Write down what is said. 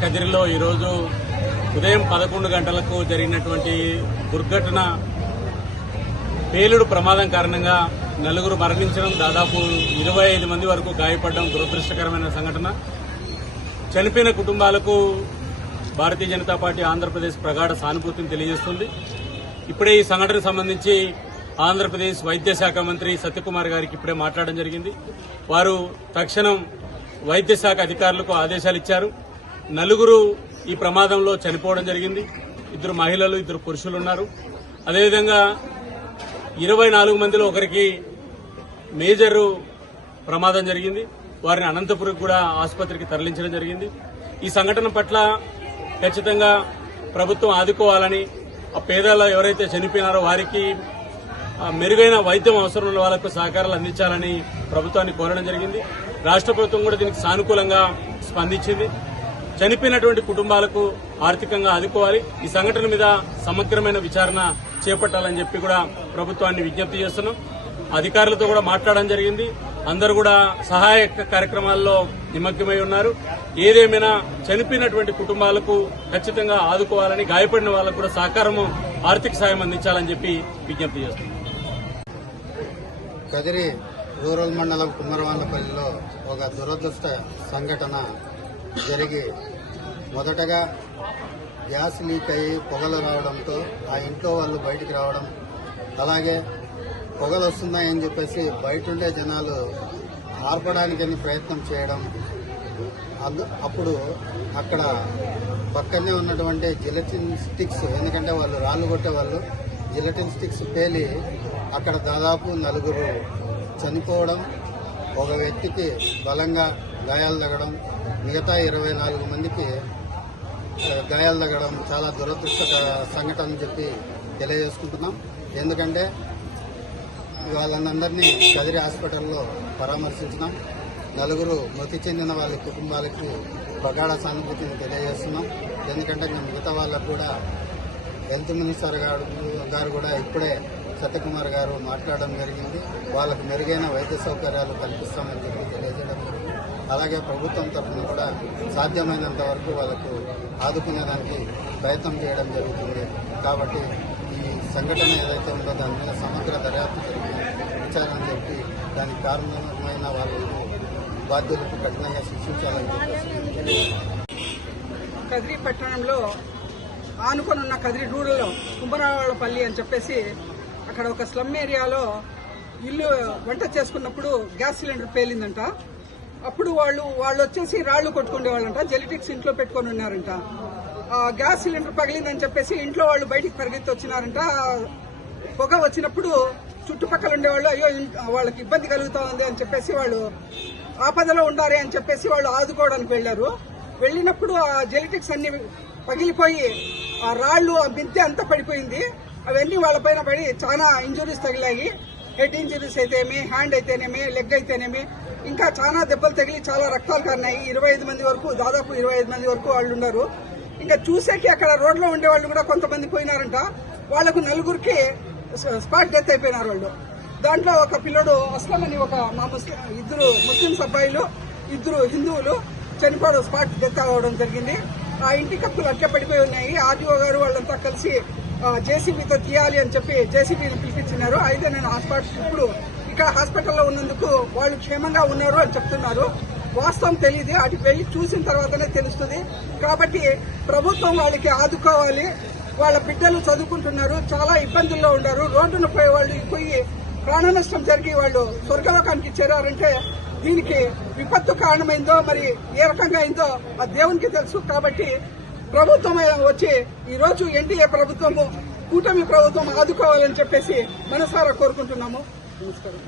కదిరిలో ఈరోజు ఉదయం 11 గంటలకు జరిగినటువంటి దుర్ఘటన పేలుడు ప్రమాదం కారణంగా నలుగురు మరణించడం, దాదాపు 25 మంది వరకు గాయపడడం దురదృష్టకరమైన సంఘటన. చనిపోయిన కుటుంబాలకు భారతీయ జనతా పార్టీ ఆంధ్రప్రదేశ్ ప్రగాఢ సానుభూతిని తెలియజేస్తుంది. ఇప్పుడే ఈ సంఘటనకు సంబంధించి ఆంధ్రప్రదేశ్ వైద్య శాఖ మంత్రి సత్యకుమార్ గారికి ఇప్పుడే మాట్లాడడం జరిగింది. వారు తక్షణం వైద్య శాఖ అధికారులకు ఆదేశాలు ఇచ్చారు. నలుగురు ఈ ప్రమాదంలో చనిపోవడం జరిగింది. 2 మహిళలు 2 పురుషులు ఉన్నారు. అదేవిధంగా 24 మందిలో ఒకరికి మేజర్ ప్రమాదం జరిగింది. వారిని అనంతపురం కూడా ఆసుపత్రికి తరలించడం జరిగింది. ఈ సంఘటన పట్ల ఖచ్చితంగా ప్రభుత్వం ఆదుకోవాలని, ఆ పేదలు ఎవరైతే చనిపోయినారో వారికి మెరుగైన వైద్యం అవసరం ఉన్న వాళ్లకు సహకారాలు అందించాలని ప్రభుత్వాన్ని కోరడం జరిగింది. రాష్ట్ర ప్రభుత్వం కూడా దీనికి సానుకూలంగా స్పందించింది. చనిపోయినటువంటి కుటుంబాలకు ఆర్థికంగా ఆదుకోవాలి. ఈ సంఘటన మీద సమగ్రమైన విచారణ చేపట్టాలని చెప్పి కూడా ప్రభుత్వాన్ని విజ్ఞప్తి చేస్తున్నాం. అధికారులతో కూడా మాట్లాడడం జరిగింది. అందరూ కూడా సహాయ కార్యక్రమాల్లో నిమగ్నమై ఉన్నారు. ఏదేమైనా చనిపోయినటువంటి కుటుంబాలకు ఖచ్చితంగా ఆదుకోవాలని, గాయపడిన వాళ్లకు కూడా సహకారము, ఆర్థిక సాయం అందించాలని చెప్పి విజ్ఞప్తి చేస్తున్నాం. కదిరి రూరల్ మండలం కుమ్మరవాండ్లపల్లిలో ఒక దురదృష్ట సంఘటన జరిగి, మొదటగా గ్యాస్ లీక్ అయ్యి పొగలు రావడంతో ఆ ఇంట్లో వాళ్ళు బయటికి రావడం, అలాగే పొగలు వస్తున్నాయని చెప్పేసి బయటుండే జనాలు ఆర్పడానికని ప్రయత్నం చేయడం, అప్పుడు అక్కడ పక్కనే ఉన్నటువంటి జిలటిన్ స్టిక్స్, ఎందుకంటే వాళ్ళు రాళ్లు కొట్టేవాళ్ళు, జిలటిన్ స్టిక్స్ పేలి అక్కడ దాదాపు 4 చనిపోవడం, ఒక వ్యక్తికి బలంగా గాయాలు తగ్గడం, మిగతా 24 మందికి గాయాలు తగ్గడం చాలా దురదృష్ట సంఘటన అని చెప్పి తెలియజేసుకుంటున్నాం. ఎందుకంటే వాళ్ళందరినీ కదిరి హాస్పిటల్లో పరామర్శించినాం. 4 మృతి చెందిన వాళ్ళ కుటుంబాలకు ప్రగాఢ సానుభూతిని తెలియజేస్తున్నాం. ఎందుకంటే మిగతా వాళ్ళకు కూడా హెల్త్ మినిస్టర్ గారు కూడా ఇప్పుడే సత్యకుమార్ గారు మాట్లాడడం జరిగింది. వాళ్ళకు మెరుగైన వైద్య సౌకర్యాలు కల్పిస్తామని చెప్పి తెలియజేయడం జరిగింది. అలాగే ప్రభుత్వం తరఫున కూడా సాధ్యమైనంత వరకు వాళ్ళకు ఆదుకునేదానికి ప్రయత్నం చేయడం జరుగుతుంది. కాబట్టి ఈ సంఘటన ఏదైతే ఉందో దాని మీద సమగ్ర దర్యాప్తు జరిగి విచారణ చెప్పి దానికి కారణమైన వాళ్ళకు బాధ్యులకు కఠినంగా శిక్షించాలని చెప్పేసి. కదిరి పట్టణంలో ఆనుకొనున్న కదిరి రూరల్లో కుమ్మరవాళ్లపల్లి అని చెప్పేసి అక్కడ ఒక స్లమ్ ఏరియాలో ఇల్లు వంట చేసుకున్నప్పుడు గ్యాస్ సిలిండర్ పేలిందంట. అప్పుడు వాళ్ళు వచ్చేసి రాళ్లు కొట్టుకునేవాళ్ళంట, జెలిటిక్స్ ఇంట్లో పెట్టుకొని ఉన్నారంట. ఆ గ్యాస్ సిలిండర్ పగిలిందని చెప్పేసి ఇంట్లో వాళ్ళు బయటికి పరిగెత్తి వచ్చినారంట. పొగ వచ్చినప్పుడు చుట్టుపక్కల ఉండేవాళ్ళు అయ్యో వాళ్ళకి ఇబ్బంది కలుగుతా ఉంది అని చెప్పేసి వాళ్ళు ఆపదలో ఉండాలి అని చెప్పేసి వాళ్ళు ఆదుకోవడానికి వెళ్లారు. వెళ్ళినప్పుడు ఆ జెలిటిక్స్ అన్ని పగిలిపోయి ఆ రాళ్లు, ఆ బింతె అంతా పడిపోయింది. అవన్నీ వాళ్ళపైన పడి చాలా ఇంజురీస్ తగిలాయి. హెడ్ ఇంజురీస్ అయితేనేమి, హ్యాండ్ అయితేనేమి, లెగ్ అయితేనేమి, ఇంకా చాలా దెబ్బలు తగిలి చాలా రక్తాలు కారినాయి. 25 మంది వరకు, దాదాపు 25 మంది వరకు వాళ్ళు ఉన్నారు. ఇంకా చూసేకి అక్కడ రోడ్లో ఉండే వాళ్ళు కూడా కొంతమంది పోయినారంట. వాళ్లకు 4గురికి స్పాట్ డెత్ అయిపోయినారు వాళ్ళు. దాంట్లో ఒక పిల్లడు అస్లం అని ఒక మా 2 ముస్లింస్ అబ్బాయిలు, 2 హిందువులు చనిపోవడం, స్పాట్ డెత్ అవ్వడం జరిగింది. ఆ ఇంటి కప్పులు అట్లా పడిపోయి ఉన్నాయి. ఆర్డీఓ గారు వాళ్ళంతా కలిసి జేసీబీతో తీయాలి అని చెప్పి జేసీబీని పిలిపించినారు. అయితే నేను ఇప్పుడు ఇక్కడ హాస్పిటల్లో ఉన్నందుకు వాళ్ళు క్షేమంగా ఉన్నారు అని చెప్తున్నారు. వాస్తవం తెలియదు, అటు వెళ్లి చూసిన తర్వాతనే తెలుస్తుంది. కాబట్టి ప్రభుత్వం వాళ్ళకి ఆదుకోవాలి. వాళ్ళ బిడ్డలు చదువుకుంటున్నారు, చాలా ఇబ్బందుల్లో ఉన్నారు. రోడ్డును పోయి ప్రాణ నష్టం జరిగి వాళ్ళు స్వర్గలోకానికి చేరారంటే దీనికి విపత్తు కారణమైందో మరి ఏ రకంగా అయిందో ఆ దేవునికి తెలుసు. కాబట్టి ప్రభుత్వం వచ్చి ఈరోజు ఎన్డీఏ ప్రభుత్వము, కూటమి ప్రభుత్వం ఆదుకోవాలని చెప్పేసి మనసారా కోరుకుంటున్నాము. నమస్కారం.